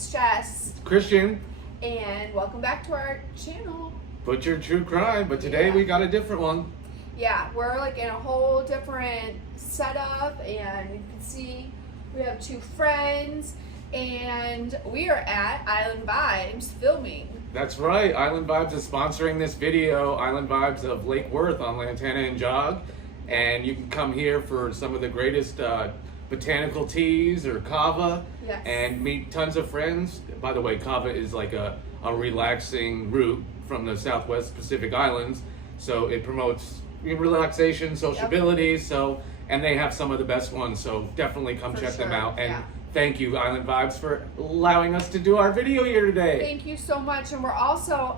it's Jess. It's Christian. And welcome back to our channel. Butcher True Crime, but today we got a different one. Yeah, we're like in a whole different setup, and you can see we have two friends, and we are at Island Vibes filming. That's right, Island Vibes is sponsoring this video, Island Vibes of Lake Worth on Lantana and Jog. And you can come here for some of the greatest botanical teas or kava, Yes. and meet tons of friends. By the way, kava is like a relaxing root from the Southwest Pacific Islands, so it promotes relaxation, sociability. So, and they have some of the best ones, so definitely come check them out. And thank you, Island Vibes, for allowing us to do our video here today. Thank you so much. And we're also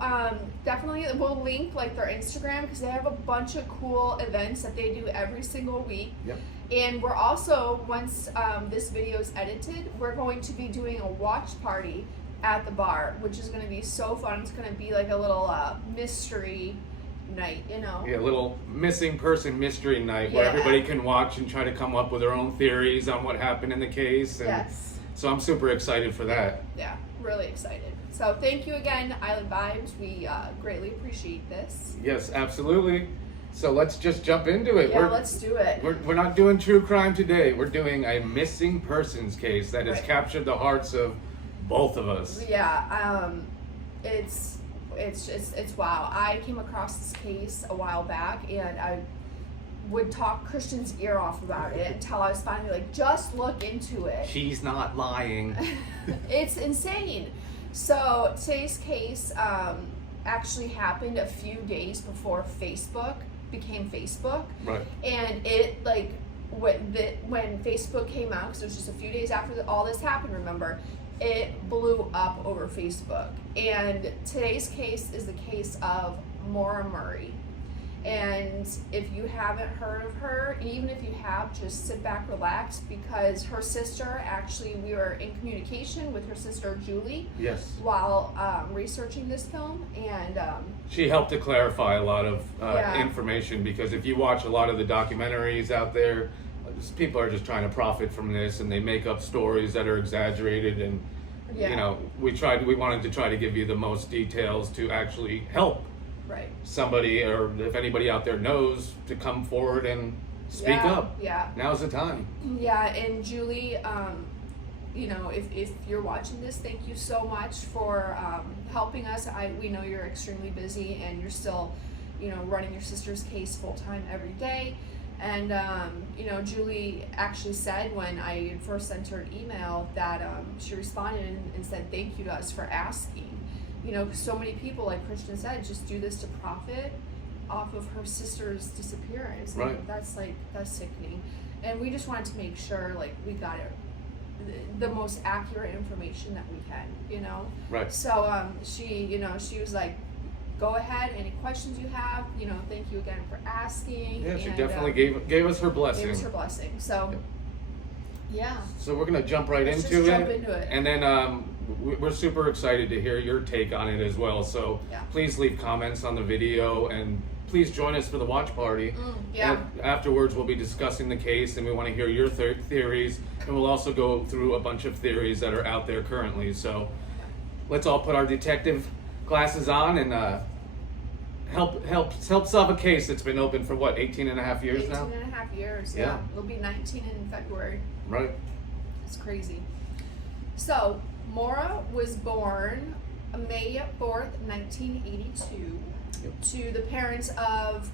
definitely, we'll link like their Instagram, because they have a bunch of cool events that they do every single week. Yep. And we're also, once this video is edited, we're going to be doing a watch party at the bar, which is going to be so fun. It's going to be like a little mystery night, you know? Yeah, a little missing person mystery night where everybody can watch and try to come up with their own theories on what happened in the case. And yes. So I'm super excited for that. Yeah, really excited. So thank you again, Island Vibes. We greatly appreciate this. Yes, absolutely. So let's just jump into it. Yeah, let's do it. We're not doing true crime today. We're doing a missing persons case that has captured the hearts of both of us. Yeah, it's wow. I came across this case a while back, and I would talk Christian's ear off about it until I was finally like, just look into it. She's not lying. It's insane. So today's case actually happened a few days before Facebook became Facebook. Right. And it like when Facebook came out, because it was just a few days after all this happened, remember, it blew up over Facebook. And today's case is the case of Maura Murray. And if you haven't heard of her, and even if you have, just sit back, relax, because her sister, actually, we were in communication with her sister Julie. Yes. While researching this film, and she helped to clarify a lot of information, because if you watch a lot of the documentaries out there, people are just trying to profit from this, and they make up stories that are exaggerated. And you know, we wanted to try to give you the most details to actually help somebody, or if anybody out there knows, to come forward and speak up. Yeah, now's the time. Yeah. And Julie, you know, if you're watching this, thank you so much for helping us. We know you're extremely busy, and you're still, you know, running your sister's case full time every day. And you know, Julie actually said when I first sent her an email that she responded and said thank you to us for asking. You know, because so many people, like Christian said, just do this to profit off of her sister's disappearance. Right. And that's sickening. And we just wanted to make sure, like, we got the most accurate information that we can, you know? Right. So she, you know, she was like, go ahead, any questions you have, you know, thank you again for asking. Yeah, she definitely gave us her blessing. Gave us her blessing. So, yeah. So we're going to jump right into it. And then we're super excited to hear your take on it as well. So please leave comments on the video, and please join us for the watch party. And afterwards, we'll be discussing the case, and we want to hear your theories. And we'll also go through a bunch of theories that are out there currently. So let's all put our detective glasses on and help solve a case that's been open for what, 18 and a half years now? 18 and a half years, yeah. It'll be 19 in February. Right. It's crazy. So, Maura was born May 4th, 1982, to the parents of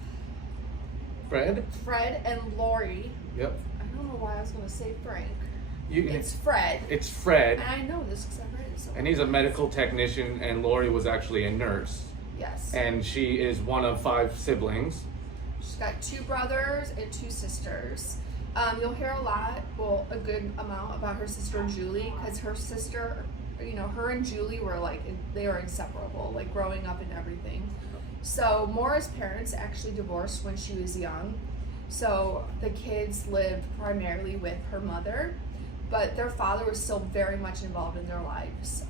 Fred and Lori. Yep. I don't know why I was going to say Frank. It's Fred. It's Fred. And I know this because I've read it somewhere. And he's a medical technician, and Lori was actually a nurse. Yes. And she is one of 5 siblings. She's got 2 brothers and 2 sisters. You'll hear a good amount about her sister Julie, because her sister, you know, her and Julie were like, they were inseparable, like growing up and everything. So Maura's parents actually divorced when she was young. So the kids lived primarily with her mother, but their father was still very much involved in their lives.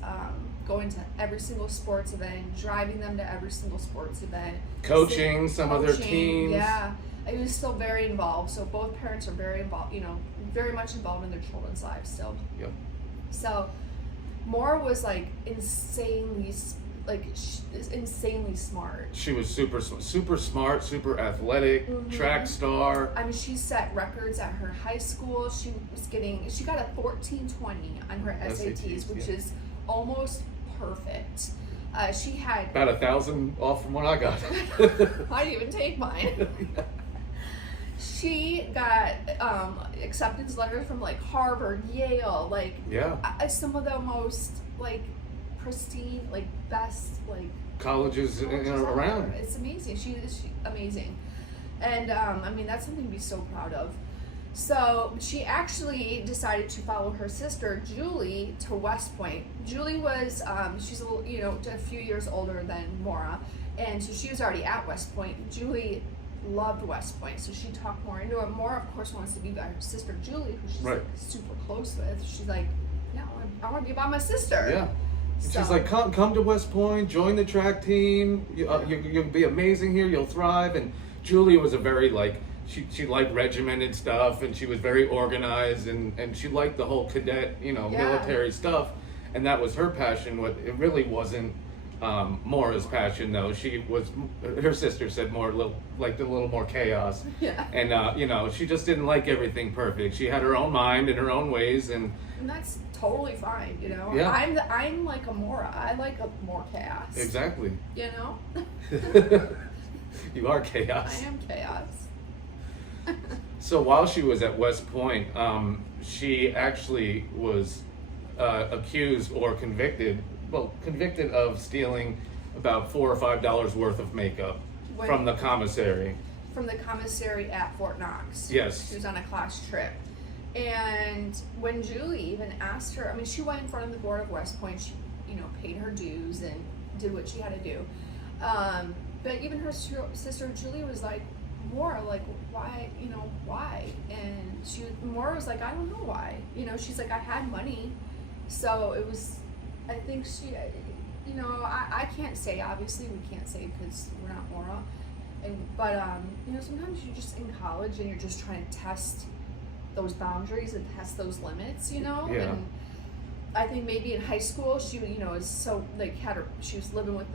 Going to every single sports event, driving them to every single sports event. Coaching some of their teams. Yeah. He was still very involved, so both parents are very involved, you know, very much involved in their children's lives still. Yep. So Maura was like insanely smart. She was super smart, super athletic, track star. I mean, she set records at her high school. She got a 1420 on her SATs, which is almost perfect. She had about 1,000 off from what I got. I didn't even take mine. She got acceptance letters from like Harvard, Yale, like some of the most like pristine, like best like colleges around. It's amazing. She's amazing, and I mean that's something to be so proud of. So she actually decided to follow her sister Julie to West Point. Julie was she's a few years older than Maura, and so she was already at West Point. Julie loved West Point, so she talked more into it. Maura, of course, wants to be by her sister Julie, who she's like super close with. She's like, yeah, I want to be by my sister. Yeah. So, she's like, come to West Point, join the track team. You'll be amazing here. You'll thrive. And Julie was a very like she liked regimented stuff, and she was very organized, and she liked the whole cadet military stuff, and that was her passion. It really wasn't Maura's passion though. Her sister said liked a little more chaos. Yeah. And she just didn't like everything perfect. She had her own mind and her own ways, and that's totally fine, Yeah. I'm like a Maura. I like more chaos. Exactly. You are chaos. I am chaos. So while she was at West Point, she actually was accused or convicted of stealing about $4 or $5 worth of makeup from the commissary. From the commissary at Fort Knox. Yes. She was on a class trip. And when Julie even asked her, I mean, she went in front of the board of West Point. She, paid her dues and did what she had to do. But even her sister Julie was like, Maura, like, why, why? And Maura was like, I don't know why. She's like, I had money. So it was, I think she, I can't say, obviously we can't say because we're not Maura. But sometimes you're just in college and you're just trying to test those boundaries and test those limits, Yeah. And I think maybe in high school she, is so like she was living with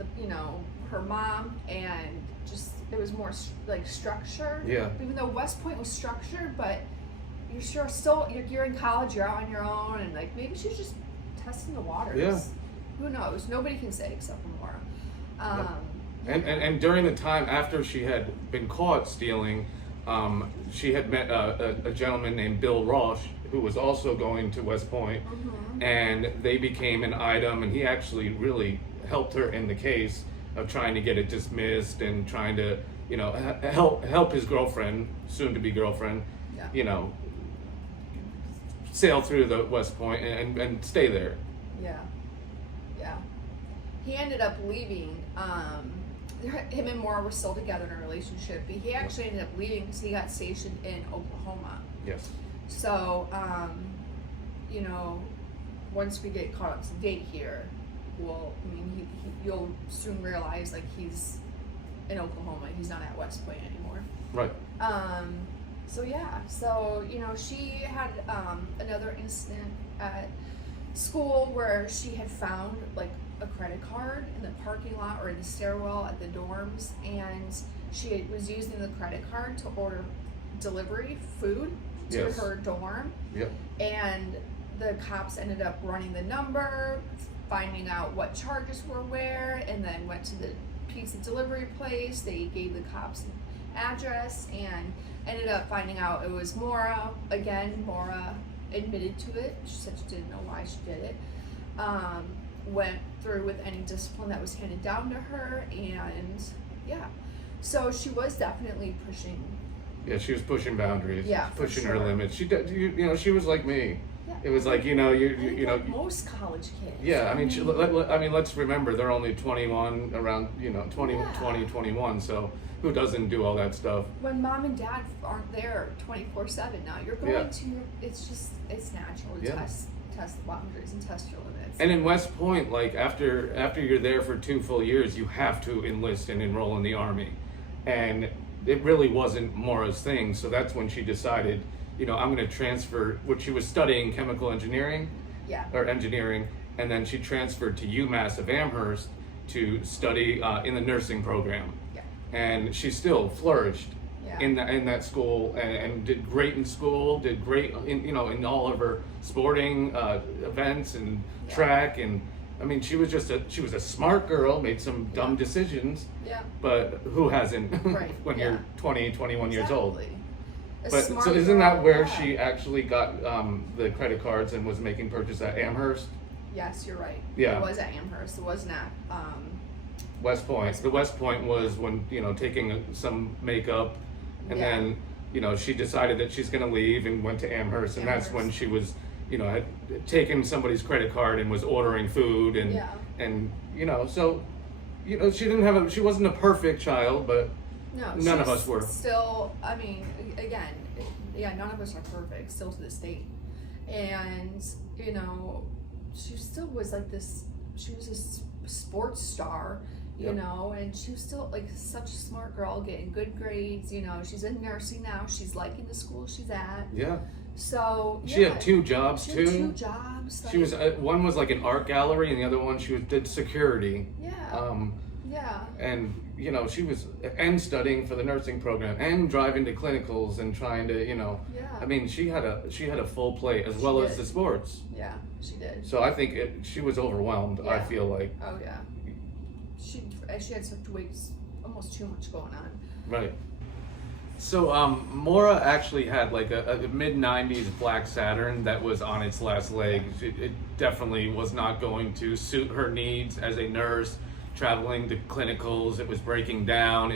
her mom, and just it was more like structure. Yeah. Even though West Point was structured, but you're in college, you're out on your own, and like maybe she's just testing the waters. Yeah. Who knows? Nobody can say except for Maura. And during the time after she had been caught stealing, she had met a gentleman named Bill Roche, who was also going to West Point, and they became an item, and he actually really helped her in the case of trying to get it dismissed and trying to, help his girlfriend, soon-to-be girlfriend, sail through the West Point and stay there. Yeah. He ended up leaving. Him and Maura were still together in a relationship, but he actually ended up leaving because he got stationed in Oklahoma. Yes. So, once we get caught up to date here, you'll soon realize like he's in Oklahoma. He's not at West Point anymore. Right. She had another incident at school where she had found like a credit card in the parking lot or in the stairwell at the dorms, and she was using the credit card to order delivery food to her dorm. Yep. And the cops ended up running the number, finding out what charges were where, and then went to the pizza delivery place. They gave the cops an address and ended up finding out it was Maura. Again, Maura admitted to it. She said she didn't know why she did it. Went through with any discipline that was handed down to her, and so she was definitely pushing. Yeah, she was pushing boundaries. Yeah, pushing for sure. her limits. She did. She was like me. Yeah. It was like like most college kids. Yeah, I mean, let's remember they're only 21, around 20, 21. So who doesn't do all that stuff? When mom and dad aren't there 24/7 now, you're going to. It's natural to test the boundaries and test your limits. And in West Point, like after you're there for 2 full years, you have to enlist and enroll in the Army, and it really wasn't Maura's thing. So that's when she decided, I'm going to transfer. What she was studying, chemical engineering, or engineering, and then she transferred to UMass of Amherst to study in the nursing program. Yeah. And she still flourished Yeah. in that school, and did great in school, did great in all of her sporting events and track. And I mean, she was a smart girl, made some dumb decisions. Yeah. But who hasn't Right. when you're 20, 21 years old? But smart so isn't that girl, where she actually got the credit cards and was making purchases at Amherst? Yes, you're right. Yeah. It was at Amherst. It was not. West Point. The West Point was when, taking some makeup, and then, she decided that she's going to leave and went to Amherst, and that's when she was, had taken somebody's credit card and was ordering food, and so, she wasn't a perfect child, but no, none of us were. Still, I mean, again, none of us are perfect, still to this day. And, she still was like this, she was a sports star, you know, and she was still like such a smart girl, getting good grades, she's in nursing now, she's liking the school she's at. Yeah. So she had 2 jobs too. Two jobs. She was one was like an art gallery, and the other one did security. Yeah. And she was studying for the nursing program and driving to clinicals and trying to I mean, she had a full plate as well as the sports. Yeah, she did. So I think she was overwhelmed. I feel like. Oh yeah. She had such weeks, almost too much going on. Right. So Maura actually had like a mid-90s black Saturn that was on its last legs. It definitely was not going to suit her needs as a nurse, traveling to clinicals. It was breaking down.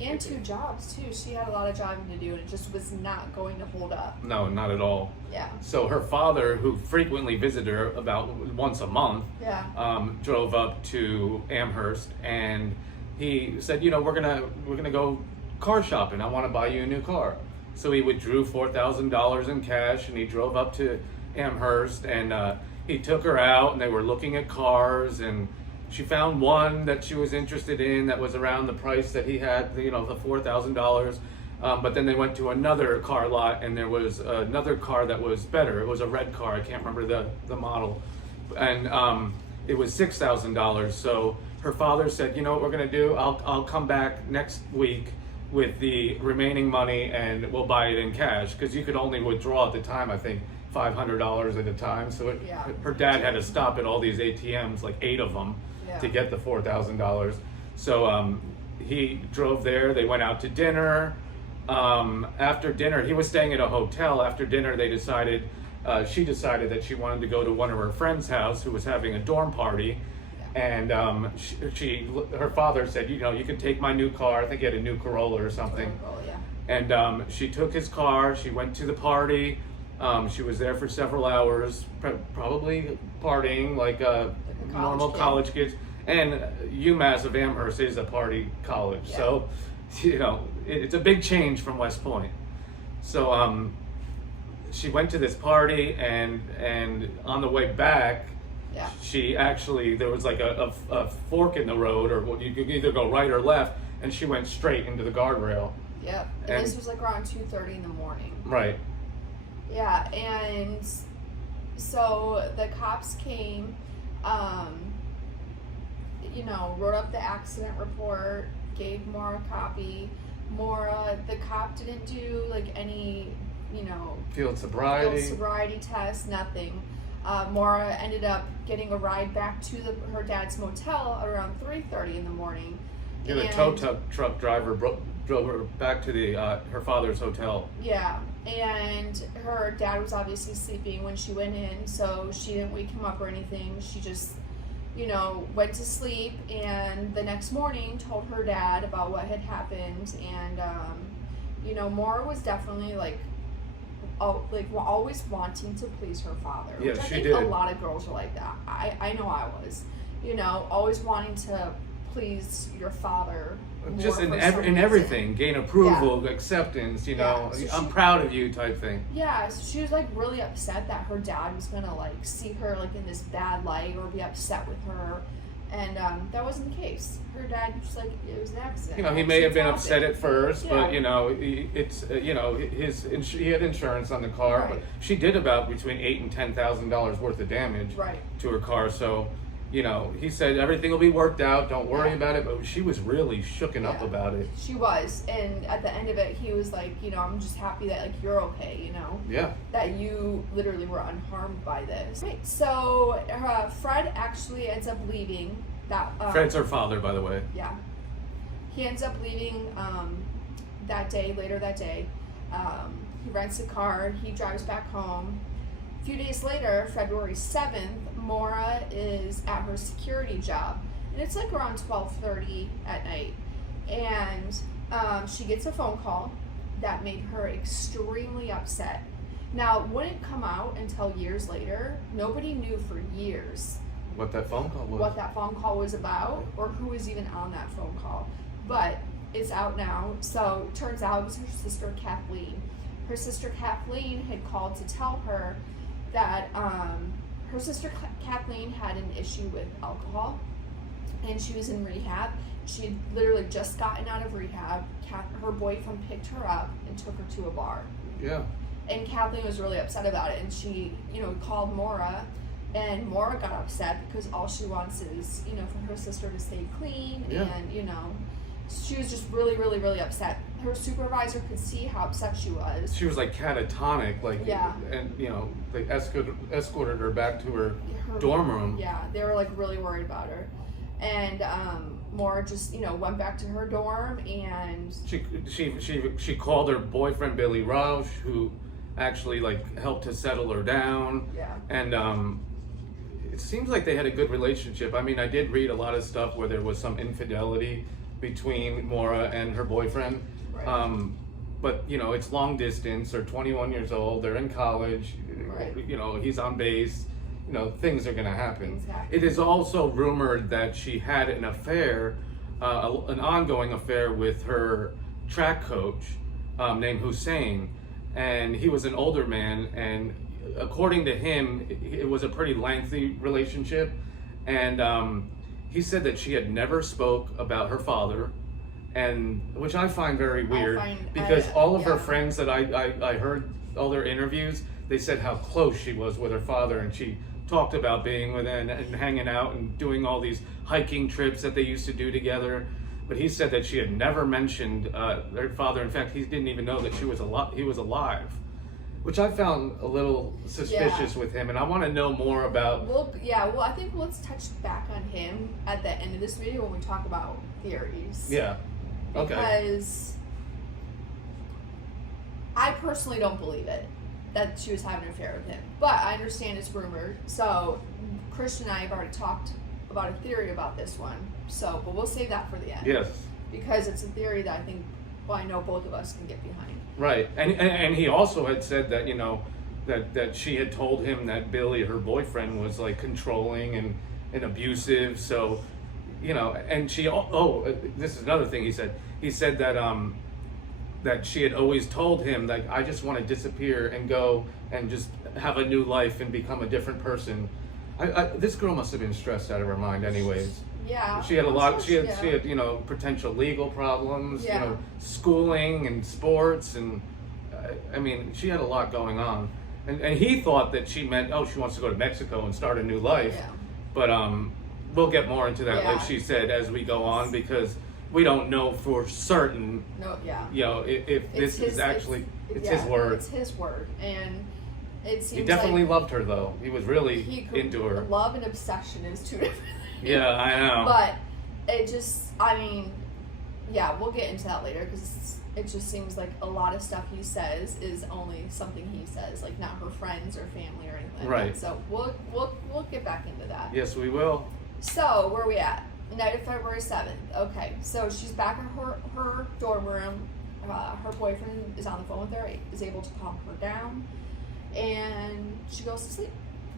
And 2 jobs too. She had a lot of driving to do, and it just was not going to hold up. No, not at all. Yeah. So her father, who frequently visited her about once a month, drove up to Amherst, and he said, we're gonna go car shopping. I want to buy you a new car. So he withdrew $4,000 in cash, and he drove up to Amherst, and he took her out, and they were looking at cars, and she found one that she was interested in that was around the price that he had, the $4,000. But then they went to another car lot, and there was another car that was better. It was a red car. I can't remember the model. And it was $6,000. So her father said, you know what we're going to do? I'll come back next week with the remaining money, and we'll buy it in cash. Because you could only withdraw at the time, I think, $500 at a time. So her dad had to stop at all these ATMs, like 8 of them, to get the $4,000. So he drove there. They went out to dinner. After dinner, he was staying at a hotel. After dinner, she decided that she wanted to go to one of her friend's house who was having a dorm party. And her father said, you can take my new car. I think he had a new Corolla or something. And she took his car. She went to the party. She was there for several hours, probably partying like normal college kids. And UMass of Amherst is a party college. So, it's a big change from West Point. So she went to this party, and on the way back, she actually, there was like a fork in the road, or you could either go right or left, and she went straight into the guardrail. Yep. And this was like around 2:30 in the morning. Right. Yeah, and so the cops came, wrote up the accident report, gave Maura a copy. The cop didn't do like any, field sobriety test, nothing. Maura ended up getting a ride back to her dad's motel around 3:30 in the morning. Yeah, the tow truck driver drove her back to her father's hotel. Yeah, and her dad was obviously sleeping when she went in, so she didn't wake him up or anything. She just, went to sleep, and the next morning told her dad about what had happened. And Maura was definitely always wanting to please her father. Yeah, which I she think did. A lot of girls are like that. I know I was. Always wanting to please your father. Just in everything, gain approval, acceptance, so I'm proud of you type thing. Yeah, so she was really upset that her dad was gonna see her in this bad light, or be upset with her. And that wasn't the case. Her dad was like, it was an accident. You know, he may have been upset at first, but you know, it's you know, he had insurance on the car, but she did about between $8,000 and $10,000 worth of damage to her car. So, you know, he said everything will be worked out. Don't worry about it. But she was really shooken up about it. She was, and at the end of it, he was like, you know, I'm just happy that like you're okay. You know. Yeah. That you literally were unharmed by this. Right. So Fred actually ends up leaving. Fred's her father, by the way. Yeah. He ends up leaving later that day. He rents a car. He drives back home. A few days later, February 7th, Maura is at her security job. And it's like around 12:30 at night. And she gets a phone call that made her extremely upset. Now, it wouldn't come out until years later. Nobody knew for years what that phone call was. What that phone call was about, or who was even on that phone call. But it's out now. So it turns out it was her sister Kathleen. Her sister Kathleen had called to tell her that her sister Kathleen had an issue with alcohol, and she was in rehab. She had literally just gotten out of rehab. Her boyfriend picked her up and took her to a bar. Yeah. And Kathleen was really upset about it, and she, you know, called Maura. And Maura got upset because all she wants is, you know, for her sister to stay clean. And, you know, she was just really, really, really upset. Her supervisor could see how upset she was. She was like catatonic, like, and, you know, they escorted her back to her dorm room. Yeah, they were like really worried about her. And Maura just, you know, went back to her dorm, and she called her boyfriend Billy Roush, who actually like helped to settle her down. Yeah. And it seems like they had a good relationship. I mean, I did read a lot of stuff where there was some infidelity between Maura and her boyfriend. Right. But, you know, it's long distance. They're 21 years old. They're in college. Right. You know, he's on base. You know, things are going to happen. Exactly. It is also rumored that she had an affair, an ongoing affair with her track coach named Hussein. And he was an older man, and according to him, it was a pretty lengthy relationship. And he said that she had never spoke about her father, and which I find very weird, because all of her friends that I heard all their interviews, they said how close she was with her father, and she talked about being with him and hanging out and doing all these hiking trips that they used to do together. But he said that she had never mentioned their father. In fact, he didn't even know that he was alive, which I found a little suspicious with him. And I want to know more about. Well, I think let's touch back on him at the end of this video when we talk about theories. Yeah. Okay. Because I personally don't believe it that she was having an affair with him, but I understand it's rumored. So Christian and I have already talked about a theory about this one. So, but we'll save that for the end. Yes. Because it's a theory that I know both of us can get behind. Right. And he also had said that, you know, that she had told him that Billy, her boyfriend, was like controlling and abusive. So, you know, and she, this is another thing he said. He said that that she had always told him, like, I just want to disappear and go and just have a new life and become a different person. This girl must have been stressed out of her mind anyways. Yeah. She had a lot. She had you know, potential legal problems. Yeah. You know, schooling and sports, and I mean, she had a lot going on. And he thought that she meant, she wants to go to Mexico and start a new life. Yeah. But we'll get more into that, like she said, as we go on, because we don't know for certain. No. Yeah. You know, if this is actually it's his word. It's his word, and. It seems he definitely loved her, though. He was really into her. Love and obsession is two different things. Yeah, I know. But it just, I mean, we'll get into that later, because it just seems like a lot of stuff he says is only something he says, like not her friends or family or anything. Right. Like that. So we'll get back into that. Yes, we will. So where are we at? Night of February 7th. Okay, so she's back in her dorm room. Her boyfriend is on the phone with her, is able to calm her down. And she goes to sleep.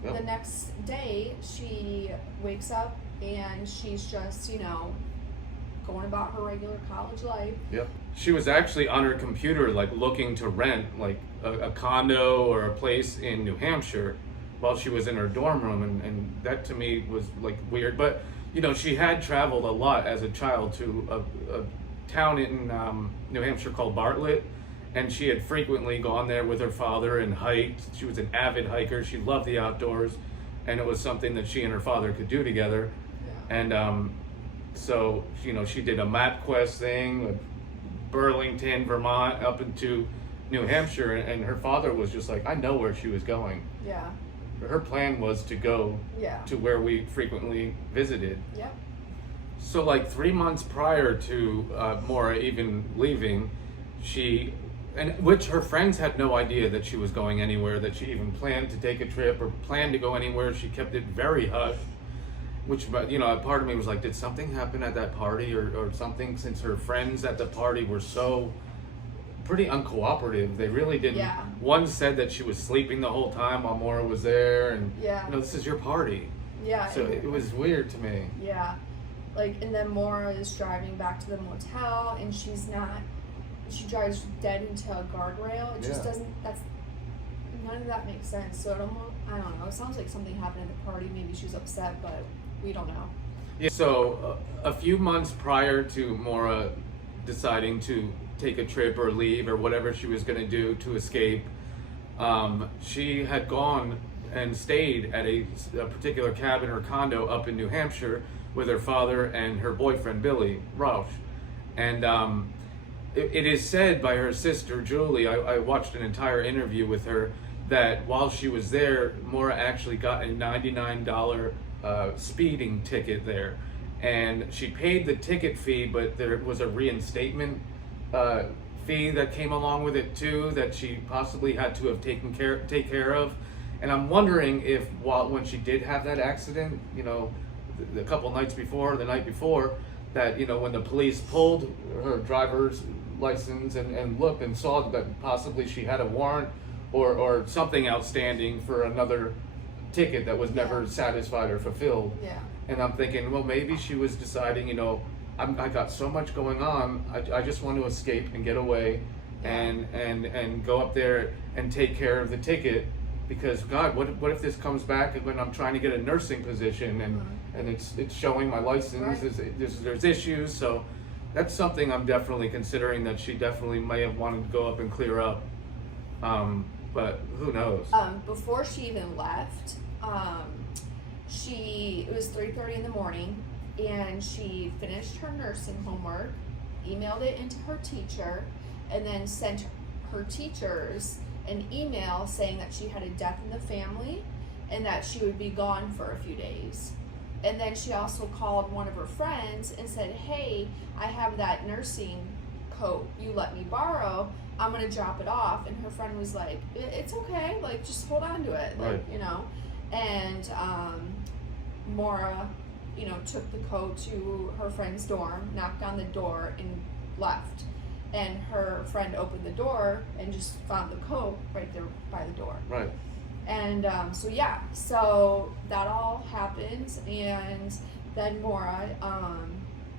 Yep. The next day, she wakes up and she's just, you know, going about her regular college life. Yep. She was actually on her computer, like looking to rent like a condo or a place in New Hampshire. while she was in her dorm room, and that to me was like weird. But you know, she had traveled a lot as a child to a town in New Hampshire called Bartlett, and she had frequently gone there with her father and hiked. She was an avid hiker. She loved the outdoors, and it was something that she and her father could do together. Yeah. And so, you know, she did a MapQuest thing with Burlington, Vermont, up into New Hampshire, and her father was just like, I know where she was going. Yeah. Her plan was to go to where we frequently visited. Yep. So like 3 months prior to Maura even leaving, which her friends had no idea that she was going anywhere, that she even planned to take a trip or planned to go anywhere. She kept it very hush, which, you know, a part of me was like, did something happen at that party or something, since her friends at the party were so pretty uncooperative. They really didn't. Yeah. One said that she was sleeping the whole time while Maura was there, and you know, this is your party. Yeah. So it was weird to me. Yeah. Like, and then Maura is driving back to the motel, and she drives dead into a guardrail. It just doesn't, none of that makes sense. So it almost, I don't know, it sounds like something happened at the party. Maybe she was upset, but we don't know. Yeah. So a few months prior to Maura deciding to take a trip or leave or whatever she was going to do to escape, she had gone and stayed at a particular cabin or condo up in New Hampshire with her father and her boyfriend Billy Rausch. And it is said by her sister Julie, I watched an entire interview with her, that while she was there, Maura actually got a $99 speeding ticket there, and she paid the ticket fee, but there was a reinstatement fee that came along with it too, that she possibly had to have take care of. And I'm wondering if when she did have that accident, you know, the couple nights before, the night before, that, you know, when the police pulled her driver's license and looked and saw that possibly she had a warrant or something outstanding for another ticket that was never satisfied or fulfilled. Yeah. And I'm thinking, well, maybe she was deciding, you know, I got so much going on, I just want to escape and get away and go up there and take care of the ticket, because God, what if this comes back when I'm trying to get a nursing position and it's showing my license, there's issues. So that's something I'm definitely considering, that she definitely may have wanted to go up and clear up. But who knows? Before she even left, it was 3:30 in the morning, and she finished her nursing homework, emailed it into her teacher, and then sent her teachers an email saying that she had a death in the family and that she would be gone for a few days. And then she also called one of her friends and said, hey, I have that nursing coat you let me borrow, I'm gonna drop it off. And her friend was like, it's okay, like, just hold on to it, like, you know. And Maura, you know, took the coat to her friend's dorm, knocked on the door, and left. And her friend opened the door and just found the coat right there by the door. Right. And so that all happens, and then Maura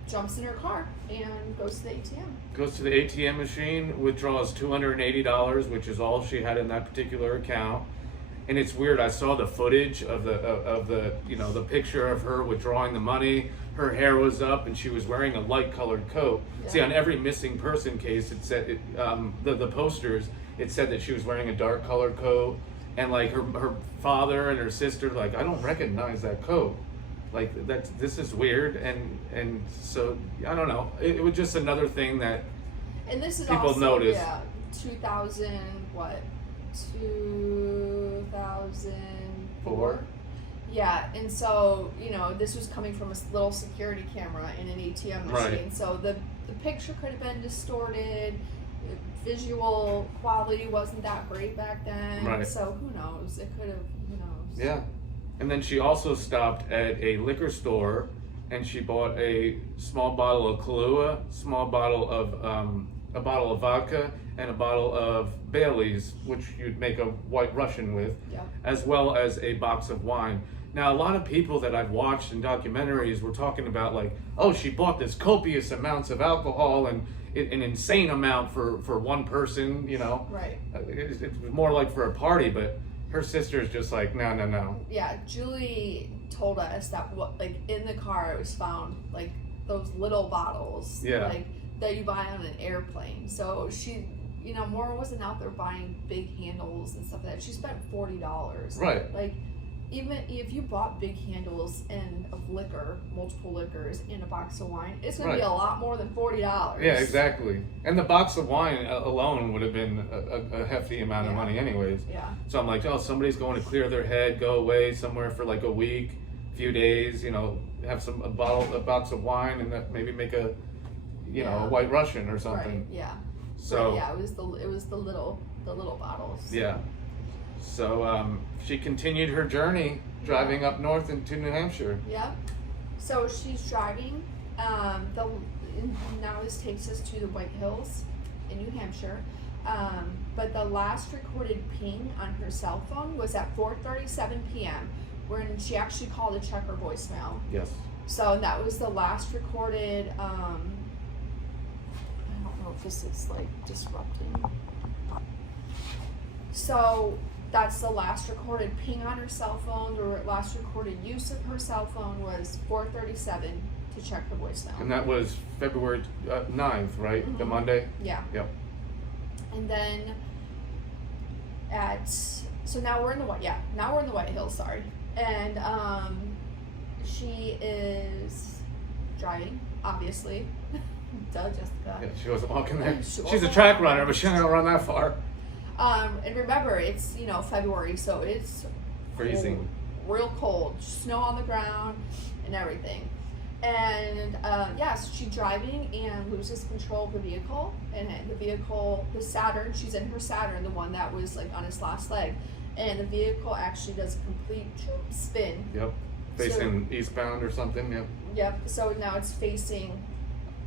jumps in her car and goes to the ATM. Goes to the ATM machine, withdraws $280, which is all she had in that particular account. And it's weird, I saw the footage of the you know, the picture of her withdrawing the money. Her hair was up and she was wearing a light colored coat. Yeah. See, on every missing person case, it said the posters, it said that she was wearing a dark colored coat. And like her father and her sister, like, I don't recognize that coat. Like, this is weird. And so I don't know. It was just another thing that and this is people also, noticed. Yeah, 2004. Yeah, and so, you know, this was coming from a little security camera in an ATM machine. Right. So the picture could have been distorted. Visual quality wasn't that great back then. Right. So who knows? It could have, who knows? Yeah. And then she also stopped at a liquor store and she bought a small bottle of Kahlua, a bottle of vodka, and a bottle of Bailey's, which you'd make a White Russian with, as well as a box of wine. Now, a lot of people that I've watched in documentaries were talking about, like, oh, she bought this copious amounts of alcohol and an insane amount for one person, you know. Right. It was more like for a party, but her sister's just like, no. Yeah, Julie told us that in the car it was found like those little bottles, like that you buy on an airplane. So she, Maura wasn't out there buying big handles and stuff like that. She spent $40. Right. Like, even if you bought big handles of liquor, multiple liquors, in a box of wine, it's going to be a lot more than $40. Yeah, exactly. And the box of wine alone would have been a hefty amount of money anyways. Yeah. So I'm like, somebody's going to clear their head, go away somewhere for like a week, few days, have a box of wine, and that maybe make a White Russian or something. Right. Yeah. So it was the little bottles. Yeah. So she continued her journey driving up north into New Hampshire. Yep. So she's driving. Now this takes us to the White Hills in New Hampshire. But the last recorded ping on her cell phone was at 4:37 p.m. when she actually called to check her voicemail. Yes. So that was the last recorded. I don't know if this is like disrupting. So that's the last recorded ping on her cell phone, or last recorded use of her cell phone was 4:37 to check her voicemail. And that was February 9th, right? Mm-hmm. The Monday? Yeah. Yep. And then now we're in the White Hills, sorry. And she is driving, obviously. Duh, Jessica. Yeah, she wasn't walking there. She's a track runner, but she didn't run that far. And remember, it's February, so it's freezing, real cold, snow on the ground, and everything. And so she's driving and loses control of the vehicle, and the Saturn, she's in her Saturn, the one that was like on its last leg, and the vehicle actually does a complete spin. Facing eastbound or something. Yep. So now it's facing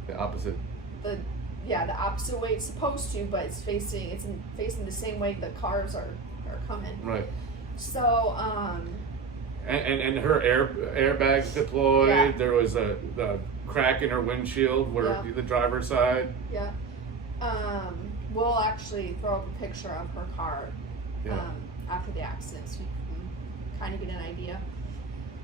the opposite. The opposite way it's supposed to, but it's facing the same way the cars are coming. Right. So and her airbags deployed. Yeah. There was a crack in her windshield where the driver's side. Yeah. We'll actually throw up a picture of her car after the accident, so you can kind of get an idea.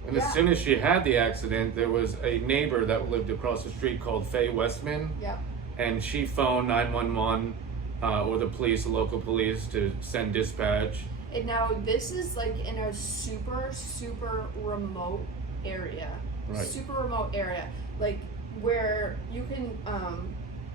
And as soon as she had the accident, there was a neighbor that lived across the street called Faye Westman. Yep. And she phoned 911 or the police, the local police, to send dispatch. And now this is like in a super, super remote area. Right. Super remote area. Like where you can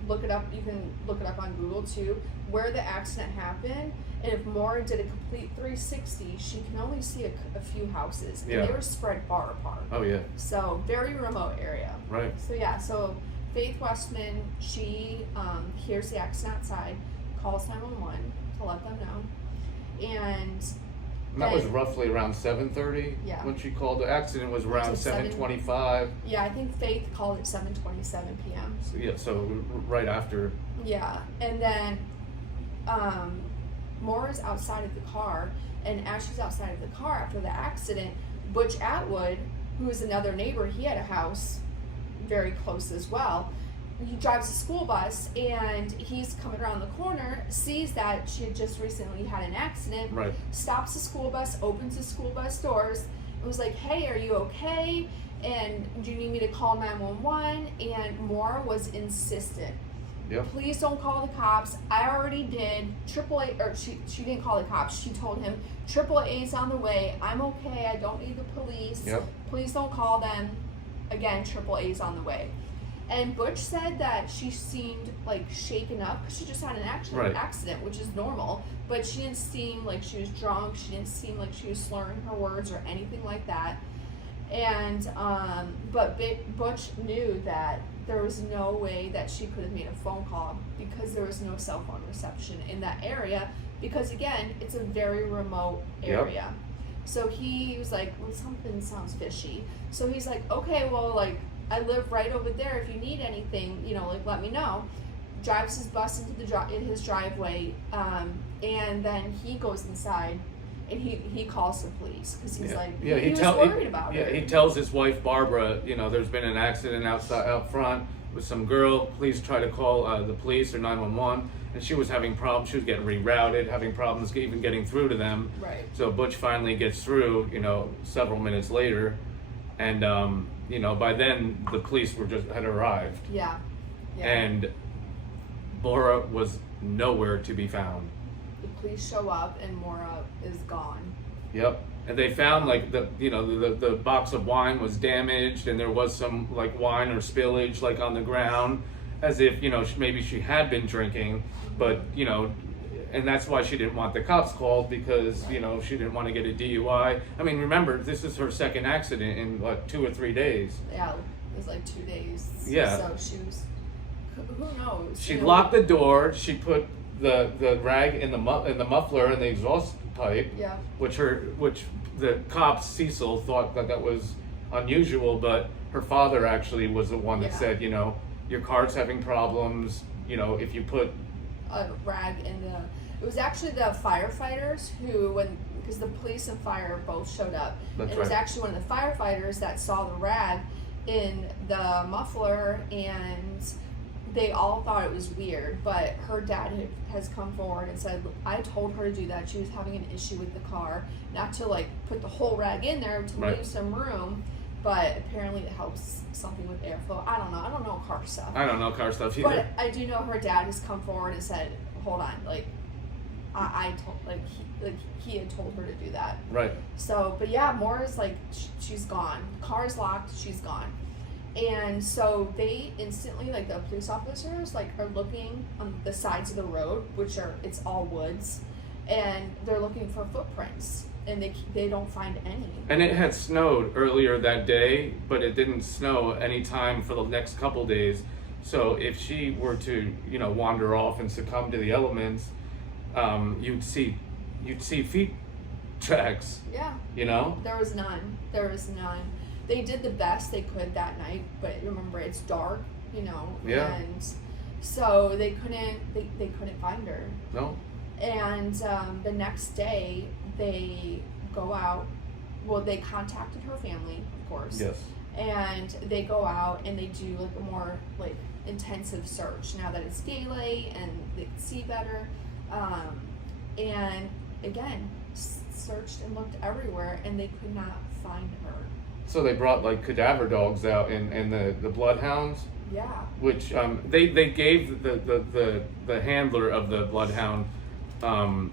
look it up. You can look it up on Google too, where the accident happened. And if Maura did a complete 360, she can only see a few houses. And they were spread far apart. Oh, yeah. So very remote area. Right. So Faith Westman, she hears the accident outside, calls 911 to let them know. And that was roughly around 7:30 when she called. The accident was around 7:25. Yeah, I think Faith called at 7:27 p.m. So right after. Yeah, and then Maura's outside of the car, and as she's outside of the car after the accident, Butch Atwood, who is another neighbor, he had a house very close as well. He drives a school bus, and he's coming around the corner, sees that she had just recently had an accident, stops the school bus, opens the school bus doors, and was like, "Hey, are you okay? And do you need me to call 911? And Maura was insistent. Yep. Please don't call the cops. I already did. AAA, or she didn't call the cops. She told him AAA's on the way. I'm okay. I don't need the police. Yep. Please don't call them. Again, AAA's on the way." And Butch said that she seemed like shaken up because she just had an accident, which is normal. But she didn't seem like she was drunk. She didn't seem like she was slurring her words or anything like that. And but Butch knew that there was no way that she could have made a phone call because there was no cell phone reception in that area. Because again, it's a very remote area. Yep. So he was like, "Well, something sounds fishy." So he's like, "Okay, well, like, I live right over there. If you need anything, let me know." Drives his bus into his driveway, and then he goes inside, and he calls the police because he's he was worried about her. Yeah, he tells his wife Barbara, there's been an accident out front. with some girl, please try to call the police or 911. And she was having problems. She was getting rerouted, having problems even getting through to them. Right. So Butch finally gets through, several minutes later. And, by then the police had arrived. Yeah. And Maura was nowhere to be found. The police show up and Maura is gone. Yep. And they found the box of wine was damaged, and there was some like wine or spillage like on the ground, as if maybe she had been drinking, but and that's why she didn't want the cops called, because she didn't want to get a DUI. I mean, remember, this is her second accident in 2 or 3 days. Yeah, it was like 2 days. Yeah. So she was. Who knows? She locked the door. She put the rag in the muffler and the exhaust pipe. Yeah. Which the cops, Cecil, thought that was unusual, but her father actually was the one that said, your car's having problems. If you put a rag in the. It was actually the firefighters who, because the police and fire both showed up. That's and it was actually one of the firefighters that saw the rag in the muffler, and they all thought it was weird, but her dad has come forward and said, I told her to do that. She was having an issue with the car, not to put the whole rag in there to leave some room, but apparently it helps something with airflow. I don't know car stuff. I don't know car stuff either. But I do know her dad has come forward and said, hold on, I told, he had told her to do that. Right. So, but yeah, Maura's she's gone. Car's locked, she's gone. And so they instantly, the police officers, are looking on the sides of the road, it's all woods, and they're looking for footprints, and they don't find any. And it had snowed earlier that day, but it didn't snow any time for the next couple days. So if she were to, wander off and succumb to the elements, you'd see feet tracks. Yeah. There was none. They did the best they could that night, but remember, it's dark, Yeah. And so they couldn't find her. No. And the next day they go out. Well, they contacted her family, of course. Yes. And they go out and they do a more intensive search now that it's daylight and they can see better. And again, searched and looked everywhere, and they could not find her. So they brought cadaver dogs out and the bloodhounds. Yeah. Which they gave the handler of the bloodhound some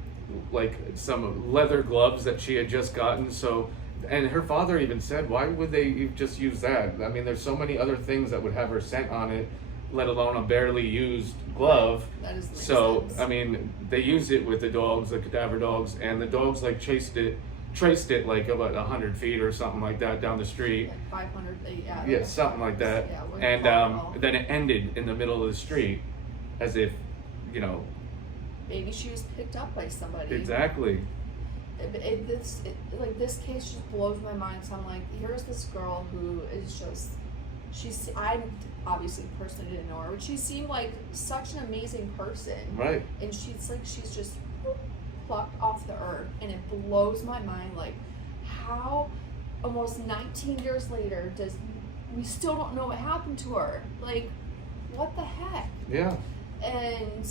leather gloves that she had just gotten. So, and her father even said, why would they just use that? I mean, there's so many other things that would have her scent on it, let alone a barely used glove. That doesn't make sense. I mean, they used it with the dogs, the cadaver dogs, and the dogs traced it about 100 feet or something like that down the street. 500, yeah. Yeah, something like that. Yeah, and then it ended in the middle of the street, as if, maybe she was picked up by somebody. Exactly. This case just blows my mind. So I'm like, here's this girl who is just, I obviously personally didn't know her, but she seemed like such an amazing person. Right. And she's just plucked off the earth, and it blows my mind how almost 19 years later we still don't know what happened to her. What the heck? Yeah. And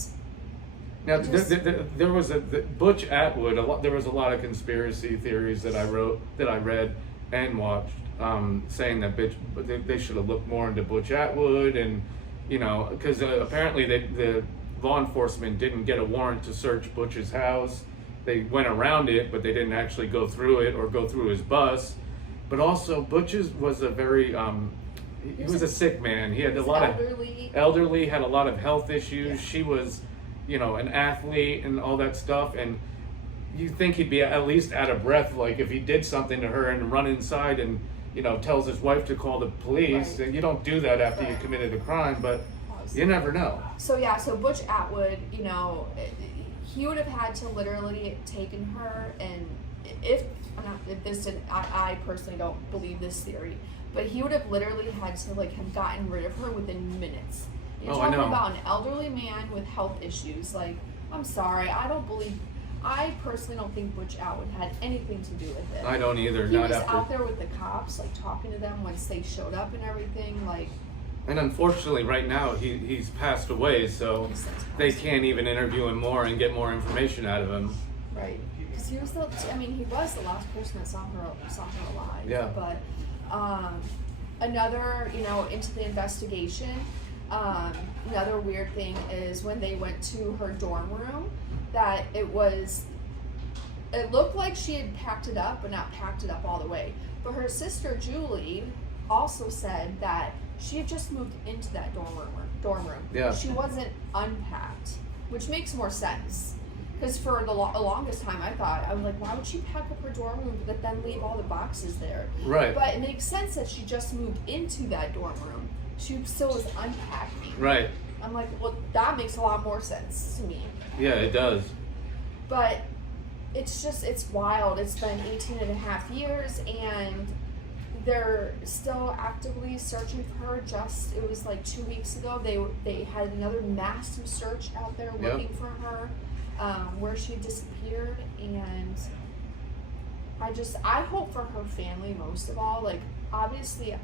now there was Butch Atwood. There was a lot of conspiracy theories that I read and watched, saying that they should have looked more into Butch Atwood, and because apparently the law enforcement didn't get a warrant to search Butch's house. They went around it, but they didn't actually go through it or go through his bus. But also, Butch's was a very he was a sick man. He had a lot of elderly, had a lot of health issues. Yeah. She was, an athlete and all that stuff. And you think he'd be at least out of breath, if he did something to her and run inside and, tells his wife to call the police. Right. And you don't do that after you committed a crime, but you never know. So Butch Atwood, he would have had to literally taken her, and I personally don't believe this theory, but he would have literally had to have gotten rid of her within minutes. You're talking about an elderly man with health issues. I'm sorry, I personally don't think Butch Atwood had anything to do with it. I don't either. He was out there with the cops, talking to them once they showed up and everything. And unfortunately, right now, he's passed away, so they can't even interview him more and get more information out of him. Right. Because he was the last person that saw her alive. Yeah. But another, into the investigation, another weird thing is when they went to her dorm room, that it looked like she had packed it up, but not packed it up all the way. But her sister Julie also said that she had just moved into that dorm room. Yeah. She wasn't unpacked, which makes more sense. Because for the longest time, I was like, why would she pack up her dorm room but then leave all the boxes there? Right. But it makes sense that she just moved into that dorm room. She still was unpacking. Right. I'm like, well, that makes a lot more sense to me. Yeah, it does. But it's wild. It's been 18 and a half years, and they're still actively searching for her. It was like 2 weeks ago, they had another massive search out there looking for her, where she disappeared. And I hope for her family most of all. Like, obviously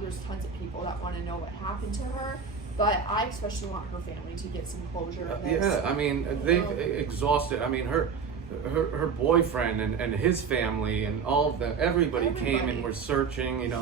there's tons of people that want to know what happened to her, but I especially want her family to get some closure of this. Yeah, I mean, they've exhausted. I mean, her boyfriend and his family and all of them, everybody came and were searching.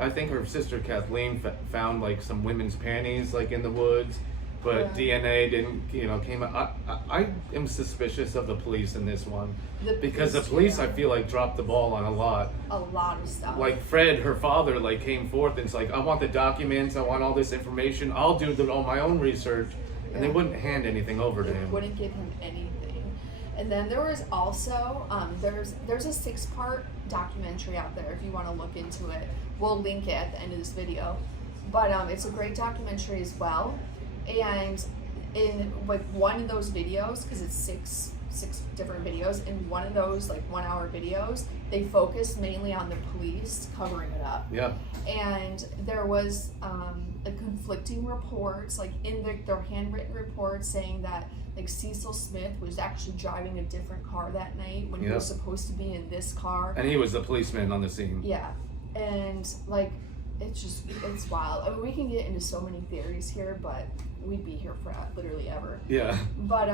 I think her sister Kathleen found like some women's panties like in the woods, but DNA didn't, came out. I am suspicious of the police in this one because the police, I feel like, dropped the ball on a lot of stuff. Like Fred, her father, like came forth and it's like, I want the documents, I want all this information, I'll do all my own research, and they wouldn't hand anything over to him. Wouldn't give him anything. And then there was also there's a 6-part documentary out there if you want to look into it. We'll link it at the end of this video. But it's a great documentary as well. And in like one of those videos, because it's six different videos, in one of those like 1 hour videos, they focused mainly on the police covering it up. Yeah. And there was conflicting reports, like in their handwritten reports, saying that like Cecil Smith was actually driving a different car that night when he was supposed to be in this car. And he was the policeman on the scene. Yeah. And like, it's wild. I mean, we can get into so many theories here, but we'd be here for literally ever. Yeah. But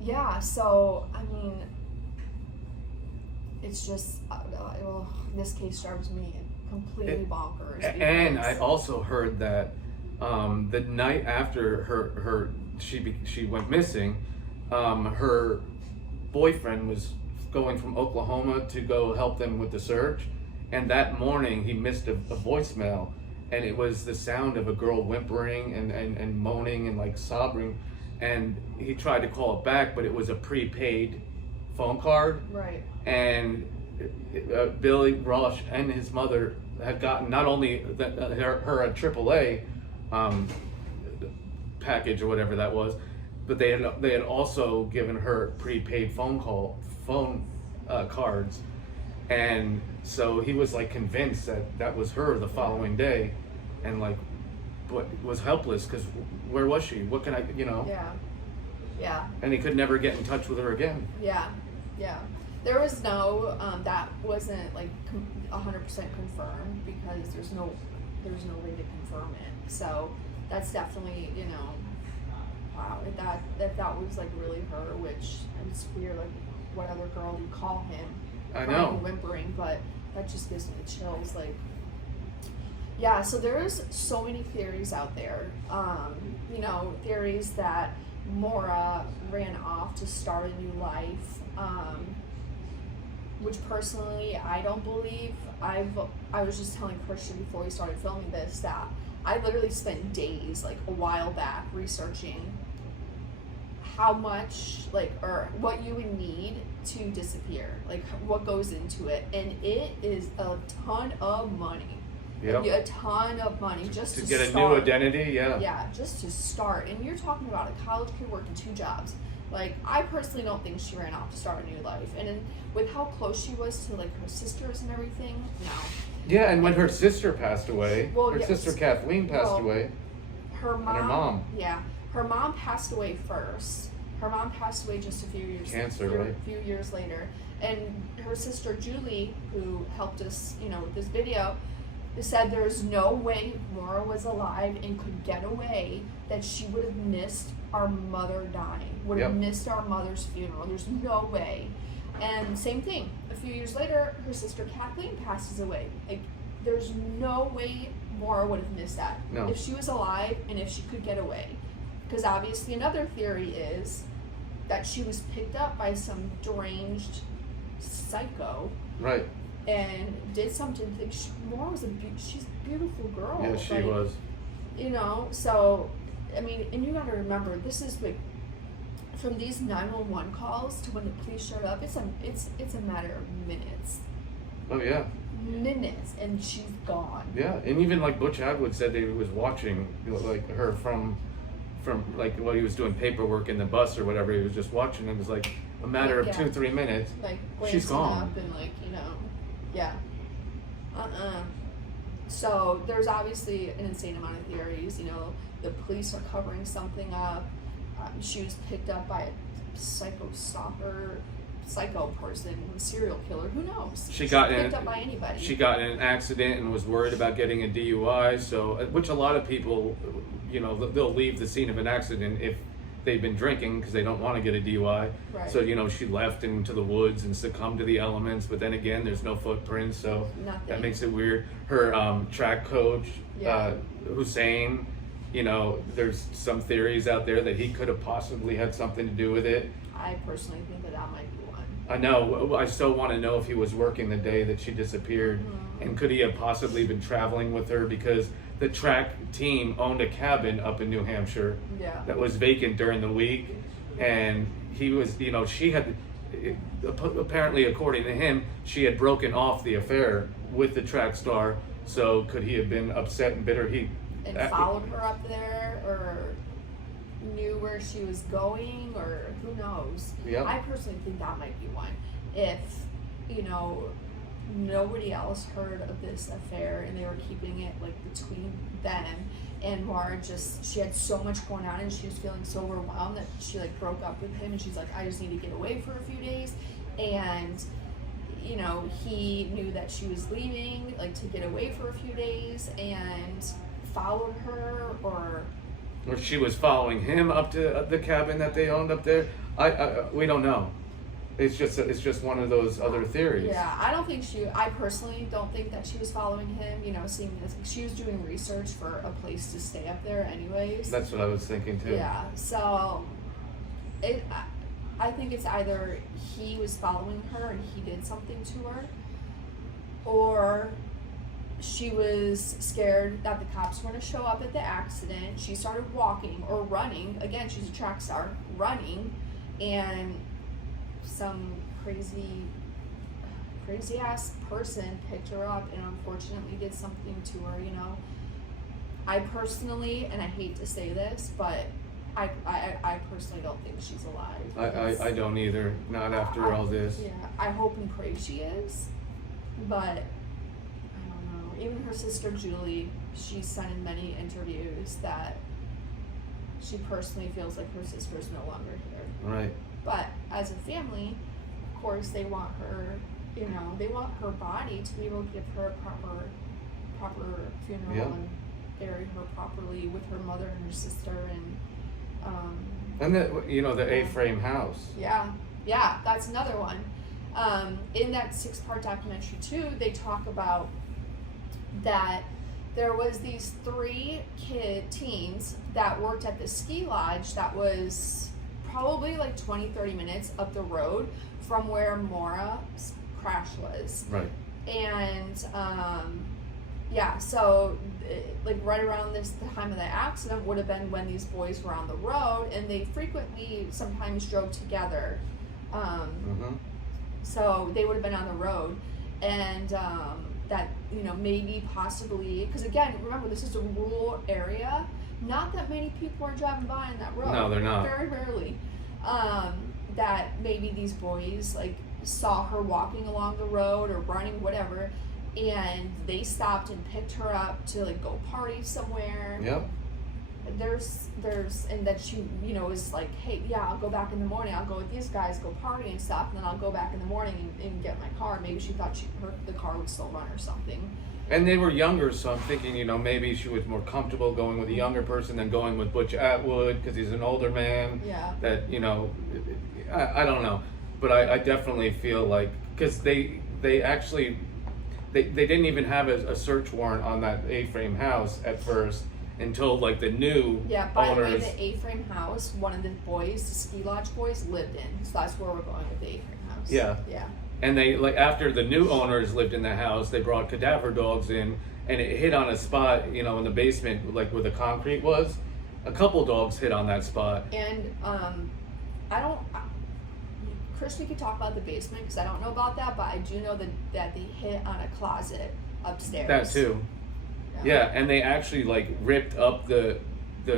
yeah, so I mean, it's just this case drives me completely bonkers. And I also heard that the night after she went missing, her boyfriend was going from Oklahoma to go help them with the search, and that morning he missed a voicemail, and it was the sound of a girl whimpering and moaning and like sobbing, and he tried to call it back, but it was a prepaid phone card. Right. And Billy Roche and his mother had gotten not only her a AAA package or whatever that was, but they had also given her prepaid phone cards, and so he was like convinced that was her the following day, and like, but was helpless because where was she? What can I, Yeah. And he could never get in touch with her again. Yeah. There was no, that wasn't like 100% confirmed because there's no way to confirm it. So that's definitely, wow, if that was like really her, which it's weird, like what other girl do you call him? I know. Whimpering, but that just gives me the chills. Like, yeah, so there's so many theories out there. Theories that Maura ran off to start a new life, which personally I don't believe. I was just telling Christian before we started filming this that I literally spent days, like a while back, researching how much, or what you would need to disappear, like what goes into it, and it is a ton of money. Yep. A ton of money just to get start. A new identity. Yeah, just to start. And you're talking about a college kid working 2 jobs. Like, I personally don't think she ran off to start a new life, and with how close she was to like her sisters and everything, no. Yeah, and when her sister passed away, sister Kathleen passed away. Her mom. And her mom. Yeah, her mom passed away first. Her mom passed away just a few years. Cancer, right? A few years later, and her sister Julie, who helped us, with this video, said there's no way Maura was alive and could get away, that she would have missed our mother dying, would have missed our mother's funeral. There's no way. And same thing, a few years later, her sister Kathleen passes away. Like, there's no way Maura would have missed that if she was alive and if she could get away. Because obviously another theory is that she was picked up by some deranged psycho. Right. And did something. Maura was she's a beautiful girl. Yeah, she was. You know, so, I mean, and you gotta remember, this is like, from these 911 calls to when the police showed up, it's a matter of minutes. Oh yeah. Minutes, and she's gone. Yeah, and even like Butch Atwood said that he was watching like her from like while he was doing paperwork in the bus or whatever, he was just watching. It was like a matter of 2-3 minutes. Like she's gone. Up and like, So there's obviously an insane amount of theories. You know, the police are covering something up. She was picked up by a psycho person, a serial killer. Who knows? She got picked up by anybody. She got in an accident and was worried about getting a DUI. So, which a lot of people, you know, they'll leave the scene of an accident if they've been drinking because they don't want to get a DUI. Right. So, you know, she left into the woods and succumbed to the elements. But then again, there's no footprints, so that makes it weird. Her track coach, Hussein, you know, there's some theories out there that he could have possibly had something to do with it. I personally think that might be one. I know. I still want to know if he was working the day that she disappeared, and could he have possibly been traveling with her, because the track team owned a cabin up in New Hampshire that was vacant during the week, and he was, you know, she had, apparently according to him, she had broken off the affair with the track star. So could he have been upset and bitter? And followed her up there, or knew where she was going, or who knows? Yep. I personally think that might be one. If, you know, nobody else heard of this affair and they were keeping it like between them, and Maura she had so much going on and she was feeling so overwhelmed that she like broke up with him, and she's like, I just need to get away for a few days. And you know, he knew that she was leaving, like, to get away for a few days, and followed her, or she was following him up to the cabin that they owned up there. We don't know. It's just one of those other theories. Yeah, I personally don't think that she was following him, you know, seeing this. She was doing research for a place to stay up there anyways. That's what I was thinking too. Yeah, so I think it's either he was following her and he did something to her, or she was scared that the cops were going to show up at the accident. She started walking or running. Again, she's a track star, running, and some crazy ass person picked her up and unfortunately did something to her, you know. I personally, and I hate to say this, but I personally don't think she's alive. I don't either, not after all this. Yeah, I hope and pray she is, but I don't know. Even her sister Julie, she's said in many interviews that she personally feels like her sister is no longer here. Right. But as a family, of course, they want her, you know, they want her body to be able to give her a proper funeral and bury her properly with her mother and her sister, and the, you know, the A-frame house. Yeah, that's another one. In that 6-part documentary too, they talk about that there was these 3 teens that worked at the ski lodge that was probably like 20-30 minutes up the road from where Maura's crash was. Right. And so like right around the time of the accident would have been when these boys were on the road, and they frequently sometimes drove together. So they would have been on the road, and that, you know, maybe possibly, because again, remember, this is a rural area. Not that many people are driving by on that road. No, they're not. Very rarely. That maybe these boys like saw her walking along the road or running, whatever, and they stopped and picked her up to like go party somewhere. Yep. There's and that she, you know, is like, hey, yeah, I'll go back in the morning. I'll go with these guys, go party and stuff, and then I'll go back in the morning and get my car. Maybe she thought the car would still run or something. And they were younger, so I'm thinking, maybe she was more comfortable going with a younger person than going with Butch Atwood because he's an older man. Yeah. That, I don't know. But I definitely feel like, because they actually, they didn't even have a search warrant on that A-frame house at first until like the new by owners. the way, the A-frame house, one of the boys, the ski lodge boys, lived in. So that's where we're going with the A-frame house. Yeah. Yeah. And they, like, after the new owners lived in the house, they brought cadaver dogs in, and it hit on a spot, in the basement, like where the concrete was. A couple dogs hit on that spot. And Christian can talk about the basement because I don't know about that, but I do know that they hit on a closet upstairs. That too. Yeah, and they actually like ripped up the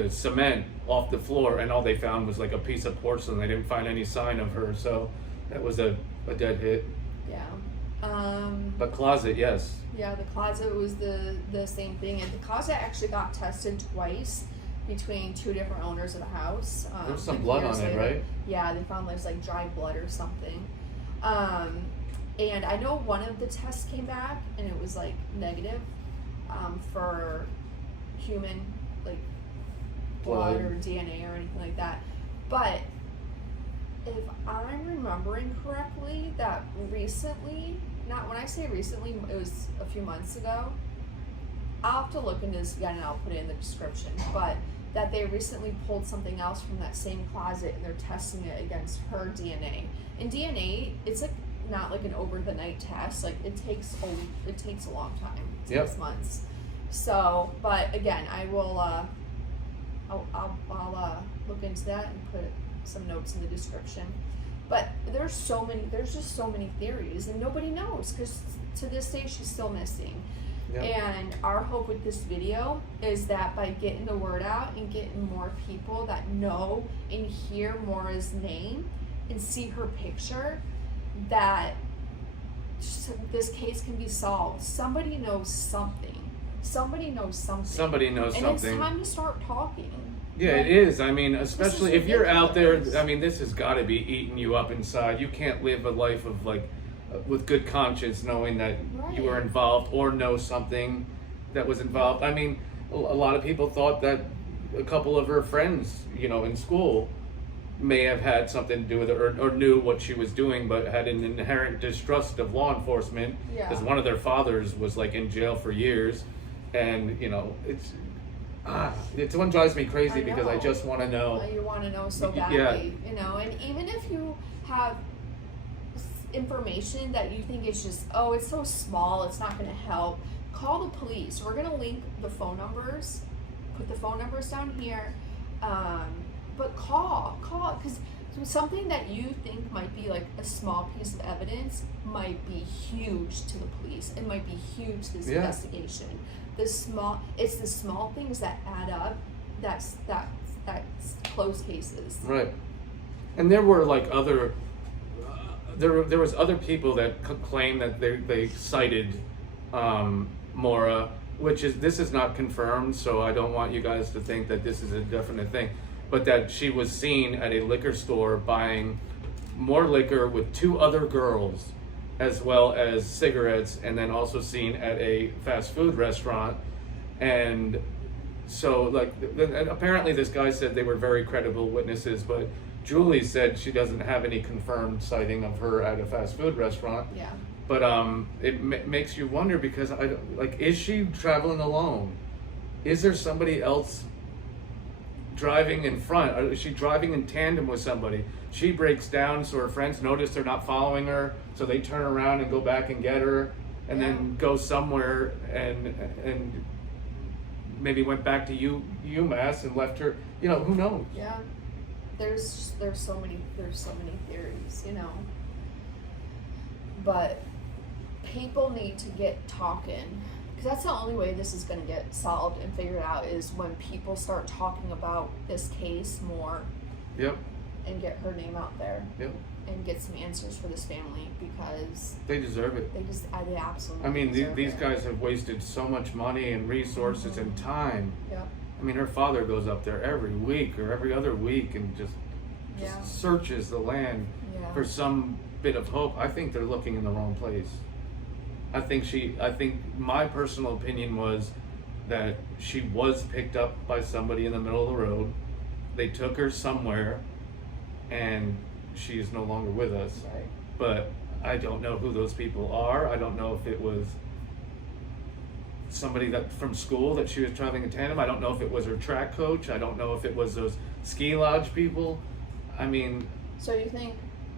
cement off the floor, and all they found was like a piece of porcelain. They didn't find any sign of her, so that was a dead hit. Yeah. But closet, yes. Yeah, the closet was the same thing, and the closet actually got tested twice between two different owners of the house. There's some blood on it, right? Yeah, they found there's like dry blood or something. And I know one of the tests came back and it was like negative for human like blood or DNA or anything like that. But if I'm remembering correctly, that recently, not when I say recently, it was a few months ago. I'll have to look into this again and I'll put it in the description, but that they recently pulled something else from that same closet and they're testing it against her DNA. And DNA, it's like not like an over the night test. Like it takes a long time. It takes months. So, but again, I will I'll look into that and put some notes in the description. But there's just so many theories and nobody knows because to this day she's still missing. And our hope with this video is that by getting the word out and getting more people that know and hear Maura's name and see her picture, that this case can be solved. Somebody knows something. And it's time to start talking. Yeah, it is. I mean, especially if you're out there, I mean, this has got to be eating you up inside. You can't live a life of like, with good conscience, knowing that you were involved or know something that was involved. I mean, a lot of people thought that a couple of her friends, in school may have had something to do with it or knew what she was doing, but had an inherent distrust of law enforcement because one of their fathers was like in jail for years. And, it's one drives me crazy because I just want to know. You want to know so badly, and even if you have information that you think is just, it's so small, it's not going to help, call the police. We're going to link the phone numbers, put the phone numbers down here, but call, because something that you think might be like a small piece of evidence might be huge to the police. It might be huge to this investigation. It's the small things that add up that's close cases. Right. And there were like other there was other people that claim that they cited Maura, this is not confirmed, so I don't want you guys to think that this is a definite thing, but that she was seen at a liquor store buying more liquor with two other girls, as well as cigarettes, and then also seen at a fast food restaurant. And so apparently this guy said they were very credible witnesses, but Julie said she doesn't have any confirmed sighting of her at a fast food restaurant. Yeah. But it makes you wonder because is she traveling alone? Is there somebody else driving in front? Is she driving in tandem with somebody? She breaks down, so her friends notice they're not following her, so they turn around and go back and get her, and then go somewhere and maybe went back to UMass and left her. Who knows? Yeah. There's so many theories, but people need to get talking, because that's the only way this is going to get solved and figured out, is when people start talking about this case more. Yep. And get her name out there. Yep. And get some answers for this family, because they deserve it. They absolutely. I mean, these guys have wasted so much money and resources and time. Yep. I mean, her father goes up there every week or every other week and just searches the land for some bit of hope. I think they're looking in the wrong place. I think my personal opinion was that she was picked up by somebody in the middle of the road. They took her somewhere, and she is no longer with us. Right. But I don't know who those people are. I don't know if it was somebody that from school that she was traveling in tandem. I don't know if it was her track coach. I don't know if it was those ski lodge people. I mean...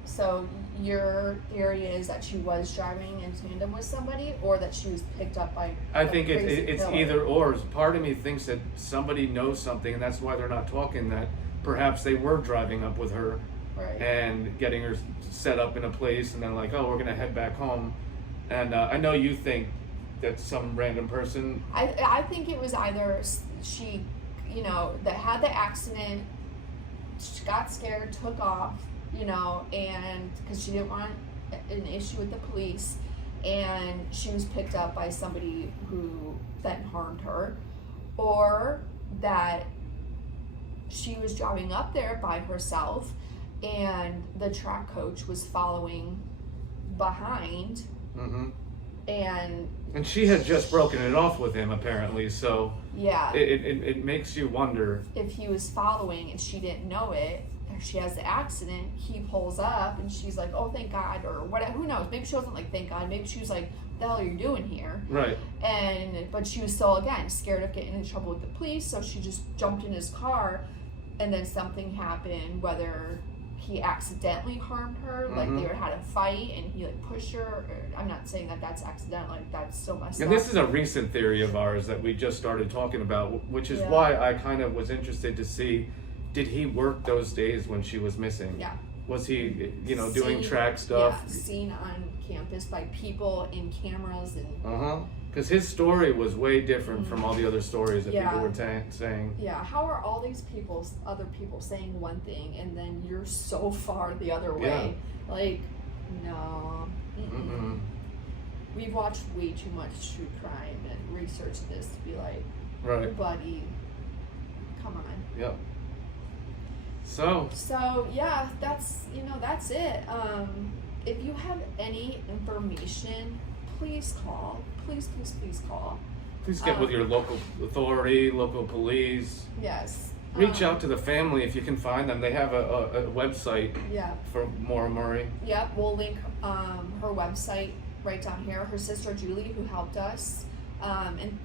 So your theory is that she was driving in tandem with somebody, or that she was picked up by... I think it's either or. Part of me thinks that somebody knows something, and that's why they're not talking, that perhaps they were driving up with her. Right. And getting her set up in a place, and then like, oh, we're gonna head back home. And I know you think that's some random person. I think it was either she, that had the accident, she got scared, took off, and because she didn't want an issue with the police, and she was picked up by somebody who then harmed her, or that she was driving up there by herself, and the track coach was following behind. Mm-hmm. And she had just broken it off with him, apparently, so yeah, it makes you wonder if he was following and she didn't know it. She has the accident, he pulls up, and she's like, oh, thank God, or whatever. Who knows? Maybe she wasn't like, thank God. Maybe she was like, what the hell are you doing here? Right. But she was still, again, scared of getting in trouble with the police, so she just jumped in his car, and then something happened, whether he accidentally harmed her, like they had a fight and he like pushed her, or, I'm not saying that that's accidental, like that's so messed up. And this is a recent theory of ours that we just started talking about, which is why I kind of was interested to see, did he work those days when she was missing? Yeah. Was he, doing track stuff? Yeah, seen on campus by people in cameras and... Because his story was way different from all the other stories that people were saying. Yeah, how are all these other people saying one thing, and then you're so far the other way? Yeah. Like, no. We've watched way too much true crime and researched this to be like, right, buddy, come on. Yep. So yeah, that's it. If you have any information, please call. Please call. Please get with your local authority, local police. Yes. Reach out to the family if you can find them. They have a website for Maura Murray. Yep, we'll link her website right down here. Her sister Julie, who helped us. And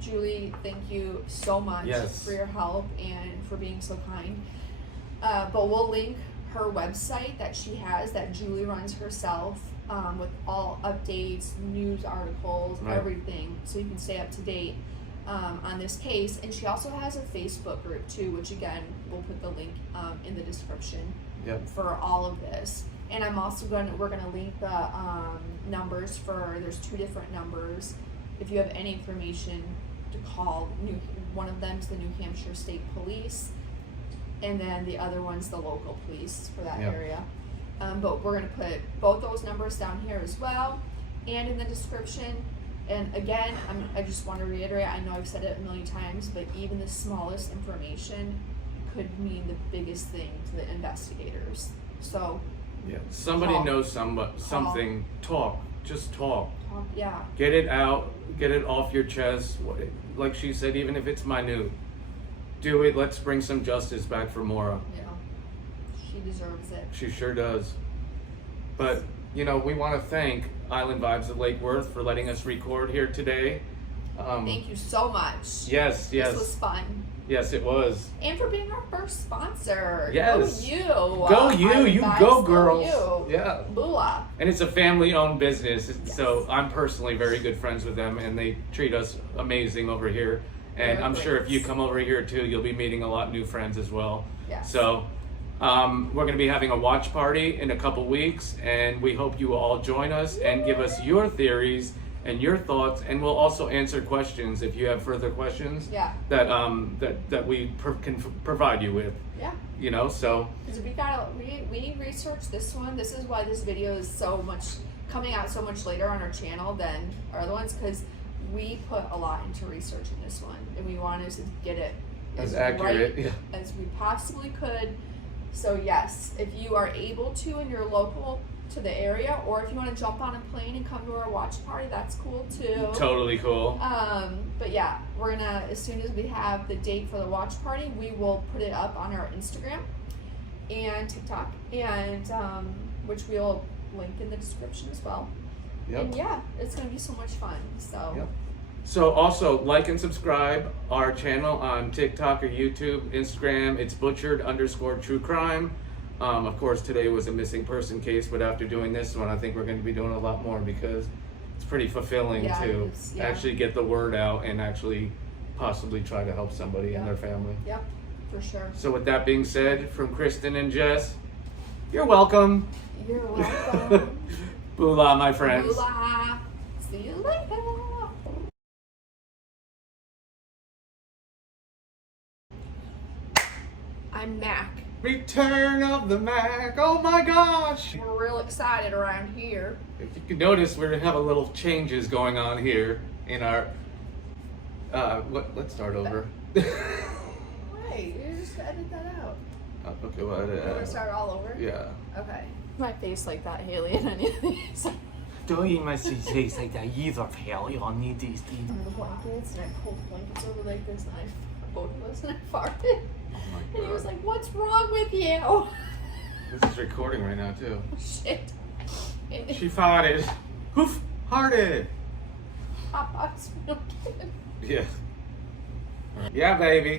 Julie, thank you so much for your help and for being so kind. But we'll link her website that she has, that Julie runs herself, with all updates, news articles, everything, so you can stay up to date on this case. And she also has a Facebook group too, which again, we'll put the link in the description for all of this. And I'm also we're gonna link the numbers there's 2 different numbers. If you have any information to call, one of them's the New Hampshire State Police, and then the other one's the local police for that area. But we're going to put both those numbers down here as well, and in the description. And again, I just want to reiterate, I know I've said it a million times, but even the smallest information could mean the biggest thing to the investigators. So somebody knows something. Just talk. Yeah. Get it out. Get it off your chest. Like she said, even if it's minute, do it. Let's bring some justice back for Maura. Yeah. She deserves it. She sure does. But, we want to thank Island Vibes of Lake Worth for letting us record here today. Thank you so much. Yes. This was fun. Yes, it was. And for being our first sponsor. Yes. Go you. Go you. You go, girls. Go you. Yeah. Boola. And it's a family-owned business, so I'm personally very good friends with them, and they treat us amazing over here. And I'm sure if you come over here too, you'll be meeting a lot of new friends as well. Yeah. So we're going to be having a watch party in a couple weeks, and we hope you will all join us and give us your theories and your thoughts, and we'll also answer questions if you have further questions that we can provide you with. Yeah. So because we researched this one. This is why this video is coming out so much later on our channel than our other ones, because we put a lot into researching this one, and we wanted to get it as accurate as we possibly could. So yes, if you are able to in your local to the area, or if you want to jump on a plane and come to our watch party, that's cool too. Totally cool. But yeah, we're gonna, as soon as we have the date for the watch party, we will put it up on our Instagram and TikTok, and which we'll link in the description as well. Yep. And yeah, it's gonna be so much fun. So. Yep. So also like and subscribe our channel on TikTok or YouTube, Instagram. It's butchered_true crime. Of course, today was a missing person case, but after doing this one, I think we're going to be doing a lot more because it's pretty fulfilling to actually get the word out and actually possibly try to help somebody and their family. Yep, for sure. So with that being said, from Kristen and Jess, you're welcome. You're welcome. Boolah, my friends. Boolah. See you later. I'm Mac. Return of the Mac. Oh my gosh. We're real excited around here. If you can notice, we have a little changes going on here in our. Let's start over. Wait, you just edit that out. Okay, well, We're gonna start all over? Yeah. Okay. My face like that, Haley, and any of these. Don't eat my face like that either, Haley. I'll need these teeth. The blankets, and I pulled the blankets over like this, and I both of us, and I farted. Oh and he was like, "What's wrong with you?" This is recording right now too. Shit. She farted. Hoof, hearted. Hot box. No kidding. Yeah. Yeah, baby.